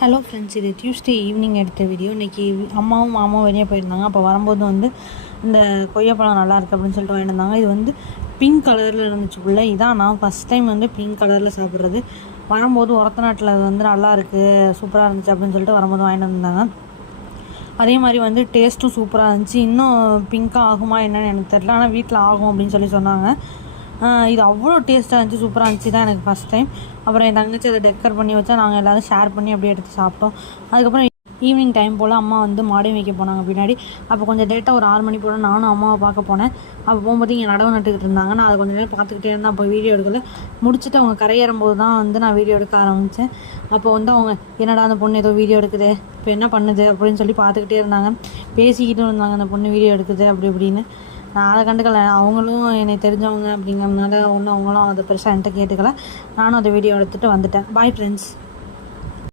Hello friends, இது Tuesday evening எடுத்த video. இன்றைக்கி அம்மாவும் மாமாவும் வெளியே போயிருந்தாங்க. அப்போ வரும்போது இந்த கொய்யாப்பழம் நல்லாயிருக்கு அப்படின்னு சொல்லிட்டு வாங்கிட்டு வந்தாங்க. இது பிங்க் கலரில் இருந்துச்சுக்குள்ளே. இதான் நான் ஃபஸ்ட் டைம் பிங்க் கலரில் சாப்பிட்றது. வரும்போது உரத்த நாட்டில் நல்லாயிருக்கு, சூப்பராக இருந்துச்சு அப்படின்னு சொல்லிட்டு வரும்போது வாங்கிட்டு வந்தாங்க. அதே மாதிரி டேஸ்ட்டும் சூப்பராக இருந்துச்சு. இன்னும் பிங்க்காக ஆகுமா என்னன்னு எனக்கு தெரியல, ஆனால் வீட்டில் ஆகும் அப்படின்னு சொன்னாங்க. இது அவ்வளோ டேஸ்ட்டாக இருந்துச்சு, சூப்பராக இருந்துச்சு. தான் எனக்கு ஃபஸ்ட் டைம். அப்புறம் என் தங்கச்சி அதை டெக்கர் பண்ணி வச்சா நாங்கள் எல்லோரும் ஷேர் பண்ணி அப்படியே எடுத்து சாப்பிட்டோம். அதுக்கப்புறம் ஈவினிங் டைம் போல் அம்மா மாடு வைக்க போனாங்க பின்னாடி. அப்போ கொஞ்சம் லேட்டாக ஒரு 6 மணி போல் நானும் அம்மாவை பார்க்க போனேன். அப்போ போகும்போது இங்கே நடவு நட்டுக்கிட்டு இருந்தாங்க. நான் அதை கொஞ்சம் நேரம் பார்த்துக்கிட்டே இருந்தேன். அப்போ வீடியோ எடுக்கல. முடிச்சுட்டு அவங்க கரையேறும்போது தான் நான் வீடியோ எடுக்க ஆரம்பித்தேன். அப்போ அவங்க என்னடா அந்த பொண்ணு ஏதோ வீடியோ எடுக்குது, இப்போ என்ன பண்ணுது அப்படின்னு சொல்லி பார்த்துக்கிட்டே இருந்தாங்க. பேசிக்கிட்டு இருந்தாங்க, அந்த பொண்ணு வீடியோ எடுக்குது அப்படி இப்படின்னு. நான் அதை கண்டுக்கல. அவங்களும் என்னை தெரிஞ்சவங்க அப்படிங்கிறதுனால அவங்களும் அதை பெருசாக என்கிட்ட கேட்டுக்கல. நானும் அதை வீடியோ எடுத்துகிட்டு வந்துட்டேன். Bye friends.